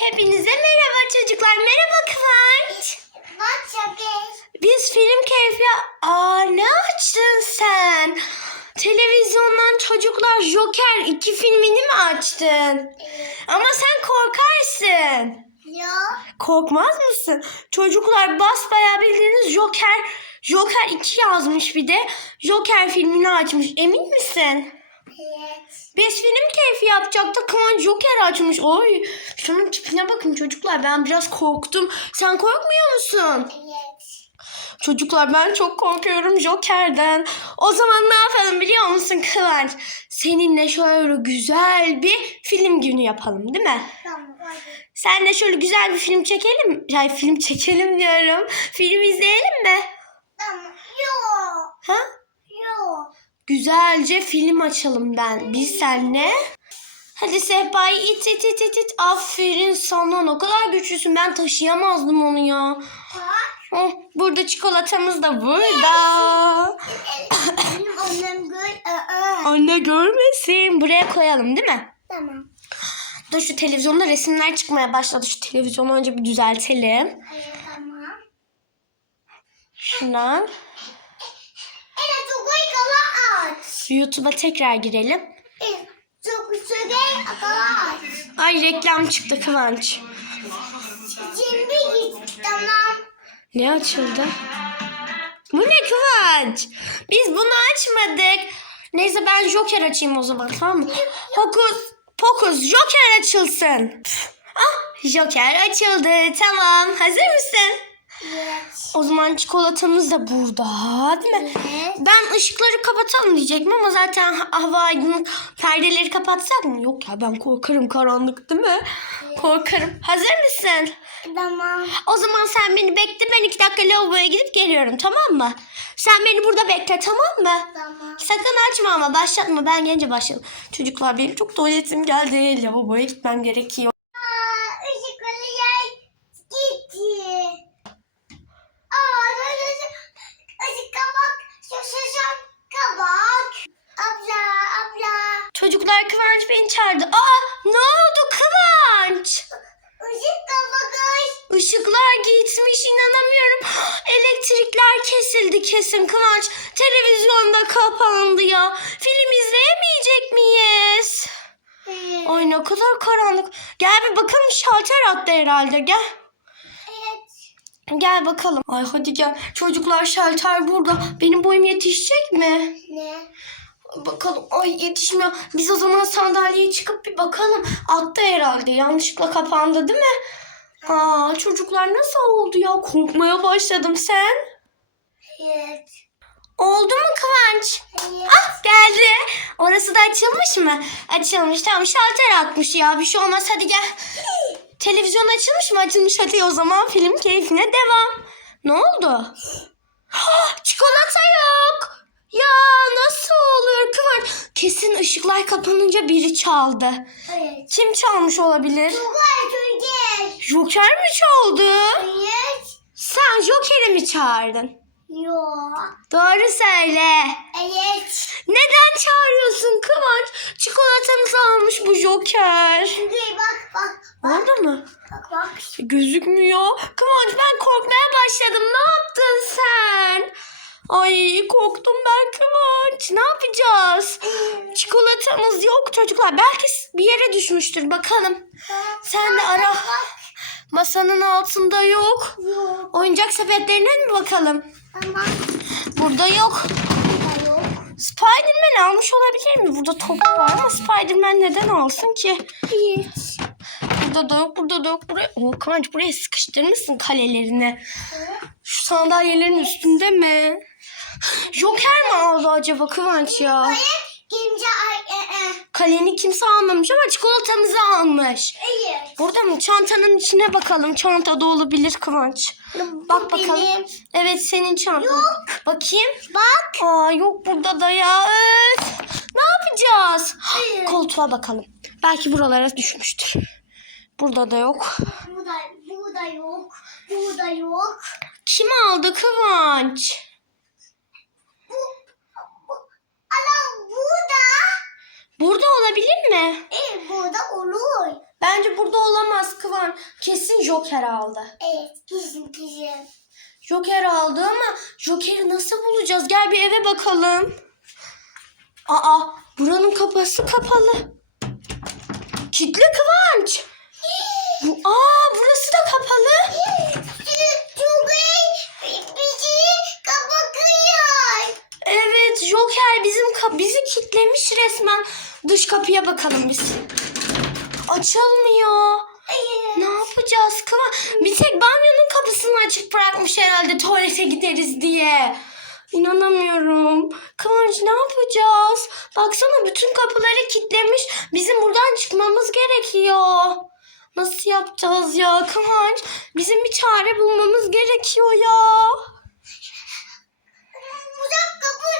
Hepinize merhaba çocuklar. Merhaba Kıvanç. Biz film keyfi... Aa ne açtın sen? Televizyondan çocuklar Joker 2 filmini mi açtın? Ama sen korkarsın. Yok. Korkmaz mısın? Çocuklar basbayağı bildiğiniz Joker Joker 2 yazmış bir de. Joker filmini açmış. Emin misin? Biz film keyfi yapacaktık. Kıvanç Joker açmış. Oy şunun tipine bakın çocuklar. Ben biraz korktum. Sen korkmuyor musun? Evet. Çocuklar ben çok korkuyorum Joker'den. O zaman ne yapalım biliyor musun Kıvanç? Seninle şöyle güzel bir film günü yapalım değil mi? Tamam hadi. Senle şöyle güzel bir film çekelim. Yani film çekelim diyorum. Film izleyelim mi? Tamam. Yok. Ha? Güzelce film açalım ben. Biz senle. Hadi sehpayı it it it it it. Aferin sana. Ne kadar güçlüsün. Ben taşıyamazdım onu ya. Oh, burada çikolatamız da burada. Annem. Anne görmesin. Buraya koyalım değil mi? Tamam. Dur şu televizyonda resimler çıkmaya başladı. Şu televizyonu önce bir düzeltelim. Tamam. Şundan. Evet çok iyi kala aç. YouTube'a tekrar girelim. Çok güzel. Ay reklam çıktı Kıvanç. Şimdi git tamam. Ne açıldı? Bu ne Kıvanç? Biz bunu açmadık. Neyse ben Joker açayım o zaman tamam mı? Hokus pokus Joker açılsın. Ah Joker açıldı tamam. Hazır mısın? Evet. O zaman çikolatamız da burada değil mi? Evet. Ben ışıkları kapatalım diyecektim ama zaten ha- hava aydınlık perdeleri kapatsak mı? Yok ya ben korkarım karanlık değil mi? Korkarım. Hazır mısın? Tamam. O zaman sen beni bekle ben iki dakika lavaboya gidip geliyorum tamam mı? Sen beni burada bekle tamam mı? Tamam. Sakın açma ama başlatma ben gelince başlayalım. Çocuklar benim çok tuvaletim geldi. Lavaboya gitmem gerekiyor. Aa, ışıklı yer gitti. Aa, ışık, ışık kabak, şaşırsan kabak. Abla, abla. Çocuklar Kıvanç çağırdı. Aa ne oldu Kıvanç? Işık kabak, ış- Işıklar gitmiş inanamıyorum. Elektrikler kesildi kesin Kıvanç. Televizyonda kapandı ya. Film izleyemeyecek miyiz? Ay ne kadar karanlık. Gel bir bakalım şalter attı herhalde gel. Evet. Gel bakalım. Ay hadi gel. Çocuklar şalter burada. Benim boyum yetişecek mi? Ne? Bakalım. Ay yetişmiyor. Biz o zaman sandalyeye çıkıp bir bakalım. Attı herhalde. Yanlışlıkla kapandı değil mi? Aa çocuklar nasıl oldu ya? Korkmaya başladım sen. Evet. Oldu mu Kıvanç? Evet. Ah geldi. Orası da açılmış mı? Açılmış. Tamam şalter atmış ya. Bir şey olmaz. Hadi gel. Televizyon açılmış mı? Açılmış. Hadi o zaman film keyfine devam. Ne oldu? Ah, çikolata yok. Ya nasıl olur Kıvanç? Kesin ışıklar kapanınca biri çaldı. Evet. Kim çalmış olabilir? Çok acı Joker mi çaldı? Evet. Sen Joker'i mi çağırdın? Yok. Doğru söyle. Evet. Neden çağırıyorsun Kıvanç? Çikolatanızı almış bu Joker. Çünkü bak bak. Bak Orada mı? bak. bak. Gözükmüyor. Kıvanç ben korkmaya başladım. Ne yaptın sen? Ay korktum ben Kıvanç. Ne yapacağız? Çikolatamız yok çocuklar. Belki bir yere düşmüştür. Bakalım. Sen de ara. Masanın altında yok. Yok. Oyuncak sepetlerine mi bakalım? Burada yok. Spiderman almış olabilir mi? Burada top var ama Spiderman neden alsın ki? Hiç. Burada da yok, burada da yok. Buraya... Oo, Kıvanç buraya sıkıştırmışsın kalelerini. Şu sandalyelerin üstünde mi? Joker mi aldı acaba Kıvanç ya? Kimse e e. Kaleni kimse almamış ama çikolatamızı almış. Hayır. Burada mı? Çantanın içine bakalım. Çantada olabilir Kıvanç. Bak bakalım. benim. Evet senin çantan. Yok. Bakayım. Bak. Aa yok burada da ya. Öf. Ne yapacağız? Hayır. Koltuğa bakalım. Belki buralara düşmüştür. Burada da yok. Bu da, bu da yok. Bu da yok. Kim aldı Kıvanç? Bu, bu. Ana bu da. Burada olabilir mi? E, bu da olur. Bence burada olamaz Kıvan. Kesin Joker aldı. Evet kızım kızım. Joker aldı ama Joker'i nasıl bulacağız? Gel bir eve bakalım. Aa, buranın kapısı kapalı. Kitli Kıvanç. Bu, aa, burası da kapalı. Çok iyi. Bizi kapatıyor. Evet, Joker bizim ka- bizi kitlemiş resmen. Dış kapıya bakalım biz. Açılmıyor. Ne yapacağız Kıvan? Bir tek banyonun kapısını açık bırakmış herhalde tuvalete gideriz diye. İnanamıyorum. Kıvanç ne yapacağız? Baksana bütün kapıları kilitlemiş. Bizim buradan çıkmamız gerekiyor. Nasıl yapacağız ya Kıvanç? Bizim bir çare bulmamız gerekiyor ya. Uzak kapı.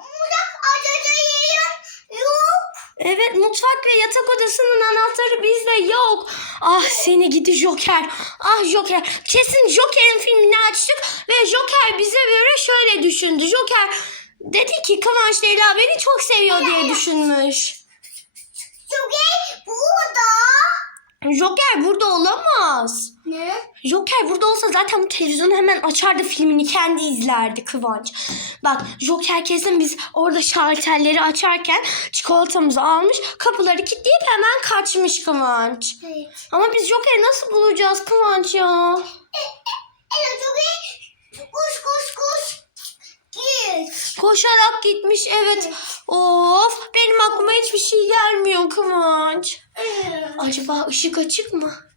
Uzak adada yerim yok. Evet mutfak ve yatak odasının anahtarı bizde yok. Ah seni gidi Joker. Ah Joker. Kesin Joker'in filmini açtık ve Joker bize göre şöyle düşündü. Joker dedi ki Kıvanç Leyla beni çok seviyor diye düşünmüş. İyi. Burada. Joker burada olamaz. Ne? Joker burada olsa zaten bu televizyonu hemen açardı filmini kendi izlerdi Kıvanç. Bak Joker kesin biz orada şalterleri açarken çikolatamızı almış kapıları kilitleyip hemen kaçmış Kıvanç. Evet. Ama biz Joker'i nasıl bulacağız Kıvanç ya? Evet çok iyi. Koş koş koş. Git. Koşarak gitmiş evet. Of benim aklıma hiçbir şey gelmiyor Kıvanç. Acaba ışık açık mı?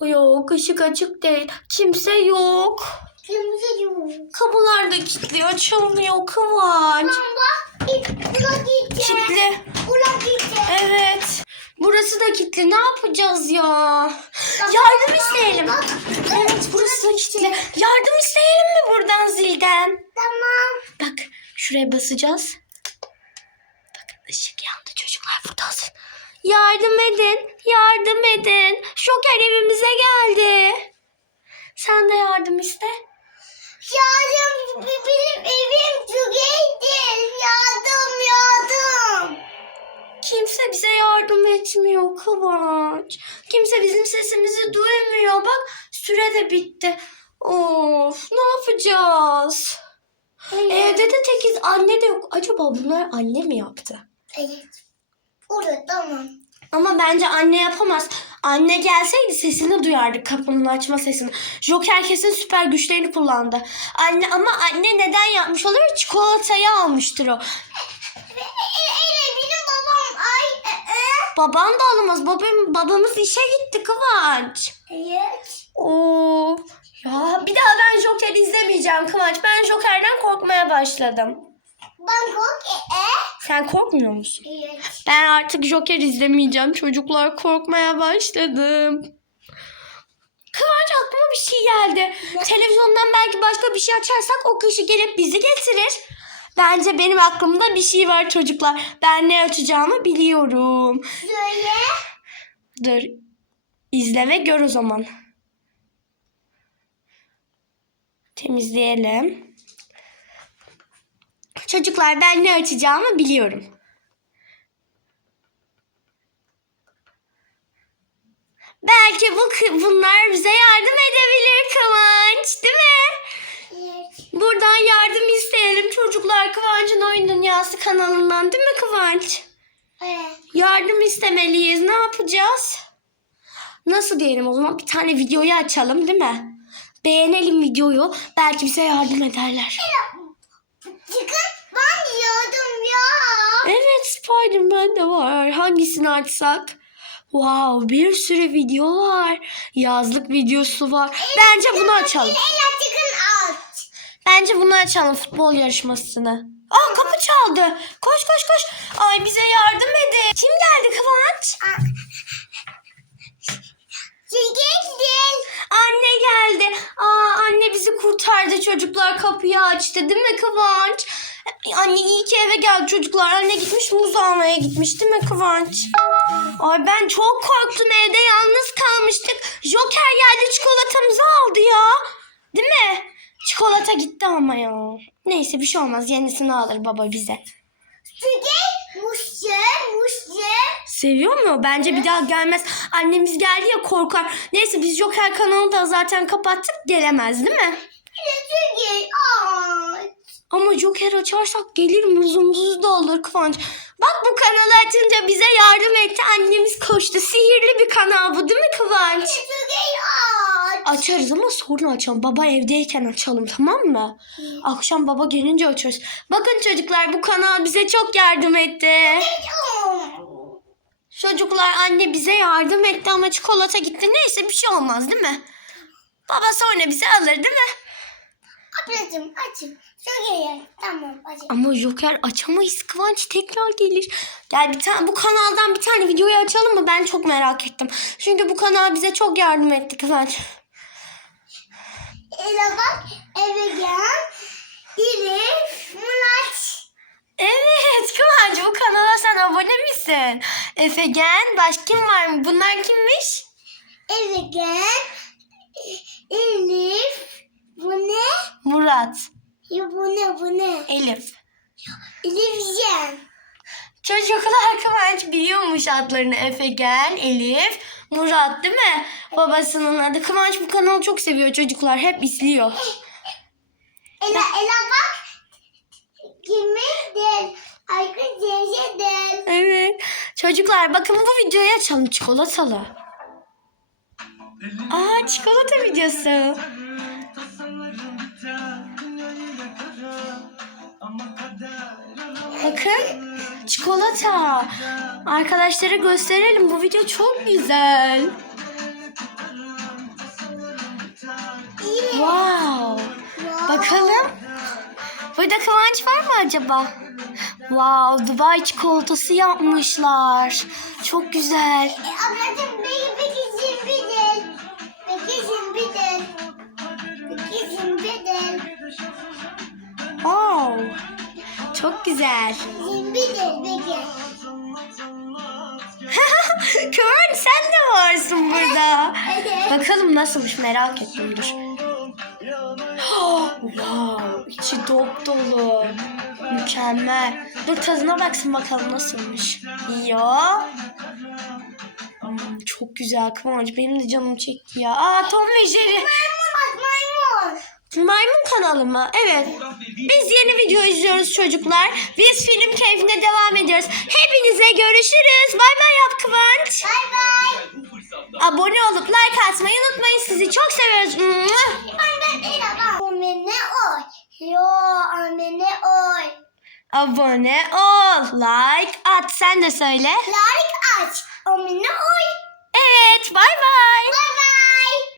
Yok ışık açık değil. Kimse yok. Kimse yok. Kapılar da kilitli açılmıyor Kıvanç. Bura gitti. Kilitli. Bura gitti. Evet. Burası da kilitli. Ne yapacağız ya? Yardım isteyelim. Evet burası da kilitli. Yardım isteyelim mi buradan zilden? Tamam. Bak şuraya basacağız. Bakın ışık yandı çocuklar buradasın. Yardım edin. Yardım edin. Şoker evimize geldi. Sen de yardım iste. Yardım benim evim iyidir. Yardım yardım. Kimse bize yardım etmiyor Kıvanç. Kimse bizim sesimizi duymuyor. Bak süre de bitti. Of ne yapacağız? Evde de tekiz anne de yok. Acaba bunlar anne mi yaptı? Evet. Orada tamam. Ama bence anne yapamaz. Anne gelseydi sesini duyardık kapının açma sesini. Joker kesin süper güçlerini kullandı. Anne ama anne neden yapmış olabilir? Çikolatayı almıştır o. Evet benim babam ay. e, e. Baban da alamaz. Babam, babamız işe gitti Kıvanç. Evet. Oo. Ya bir daha ben Joker izlemeyeceğim Kıvanç. Ben Joker'den korkmaya başladım. Ben kork e, e. Sen korkmuyor musun? Evet. Ben artık Joker izlemeyeceğim. Çocuklar korkmaya başladım. Kıvanç aklıma bir şey geldi. Televizyondan belki başka bir şey açarsak o kişi gelip bizi getirir. Bence benim aklımda bir şey var çocuklar. Ben ne açacağımı biliyorum. Söyle. Dur. İzle ve gör o zaman. Temizleyelim. Çocuklar ben ne açacağımı biliyorum. Belki bu bunlar bize yardım edebilir Kıvanç, değil mi? Evet. Buradan yardım isteyelim çocuklar Kıvanç'ın Oyun Dünyası kanalından, değil mi Kıvanç? Evet. Yardım istemeliyiz. Ne yapacağız? Nasıl diyelim o zaman? Bir tane videoyu açalım değil mi? Beğenelim videoyu. Belki bize yardım ederler. Çıkın ben yardım ya. Evet Spider-Man de var. Hangisini açsak? Wow bir sürü video var. Yazlık videosu var. Bence bunu açalım. Ela çıkın aç. Bence bunu açalım futbol yarışmasını. Aa kapı çaldı. Koş koş koş. Ay bize yardım edin. Kim geldi Kıvanç? Değil. Anne geldi. Aa anne bizi kurtardı çocuklar kapıyı açtı değil mi Kıvanç? Anne iyi ki eve geldi çocuklar. Anne gitmiş muz almaya gitmiş değil mi Kıvanç? Ay ben çok korktum evde yalnız kalmıştık. Joker geldi çikolatamızı aldı ya. Değil mi? Çikolata gitti ama ya. Neyse bir şey olmaz yenisini alır baba bize. Çünkü muşçu, muşçu. Seviyor mu? Bence bir daha gelmez. Annemiz geldi ya korkar. Neyse biz Joker kanalını da zaten kapattık. Gelemez değil mi? Çünkü aa. Ama Joker açarsak gelir muzumuz da olur Kıvanç. Bak bu kanalı açınca bize yardım etti. Annemiz koştu. Sihirli bir kanal bu değil mi Kıvanç? Açarız ama sonra açalım. Baba evdeyken açalım tamam mı? Akşam baba gelince açarız. Bakın çocuklar bu kanal bize çok yardım etti. Çocuklar anne bize yardım etti ama çikolata gitti. Neyse bir şey olmaz değil mi? Baba sonra bizi alır değil mi? Ablacığım açın. Çünkü tamam açın. Ama Joker açamayız Kıvanç tekrar gelir. Gel bir tane bu kanaldan bir tane videoyu açalım mı? Ben çok merak ettim. Çünkü bu kanal bize çok yardım etti Kıvanç. Ela bak eve gel. Elif, Murat. Evet Kıvanç bu kanala sen abone misin? Efegen başka kim var mı? Bunlar kimmiş? Eve gel. Elif. Bu ne? Murat, Ya bu ne bu ne? Elif. Elifcan. Çocuklar Kıvanç biliyormuş adlarını Efegen, Elif, Murat değil mi? Babasının adı. Kıvanç bu kanalı çok seviyor çocuklar. Hep izliyor. Ela Ela bak. Kimin del? Aykut Cemşe del. Evet. Çocuklar bakın bu videoyu açalım çikolatalı. Aa çikolata videosu. Bakın çikolata. Arkadaşlara gösterelim bu video çok güzel. Wow. Bakalım. Burada Kıvanç var mı acaba? Wow, Dubai çikolatası yapmışlar. Çok güzel. E, ablacığım beni Çok güzel. Kıvanç sen de varsın burada. Bakalım nasılmış merak ettim dur. wow, içi dop dolu. Mükemmel. Dur tadına baksın bakalım nasılmış. Yiyor. Hmm, çok güzel Kıvanç. Benim de canım çekti ya. Aa Tom ve Jerry. Maymun kanalı mı? Evet. Biz yeni video izliyoruz çocuklar. Biz film keyfine devam ediyoruz. Hepinize görüşürüz. Bay bay yap Kıvanç. Bay bay. Abone olup like atmayı unutmayın. Sizi çok seviyoruz. Abone ol. Yo, abone ol. Abone ol. Like at. Sen de söyle. Like at. Abone ol. Evet. Bay bay. Bay bay.